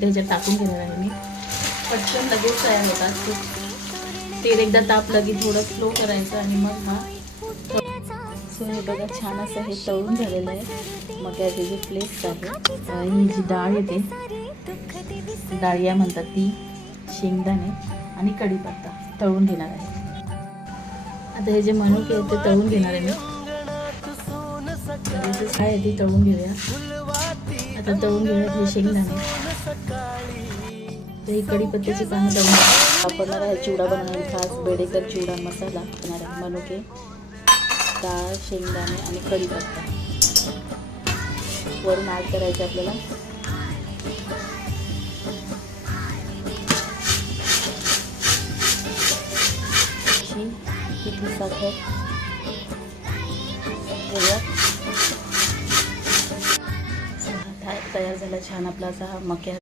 त्याच्यात टाकून घेणार आहे मी. पटकन लगेच तयार होतात. तेल एकदा तापलं की थोडं स्लो करायचं आणि मग हा सो हे बघा छान असं हे तळून झालेलं आहे. मग याचे जे फ्लेक्स आहे, ही जी डाळ येते, डाळिया म्हणतात ती, शेंगदाणे आणि कढीपत्ता तळून घेणार आहे. आता हे जे मनुके आहेत ते तळून घेणार आहे मी. काय आहे ती तळून घेऊया. आता तळून घेऊया हे शेंगदाणे, ही कढीपत्त्याची पानं तळून वापरणार आहे. चिवडा बनवणारी खास बेडेकर चिवडा मसाला बनणार आहे. मनुके, डाळ, शेंगदाणे आणि कढीपत्ता वरून ॲड करायचे आपल्याला. पिठी साखर तयार झाला छान आपला असा हा मक्या.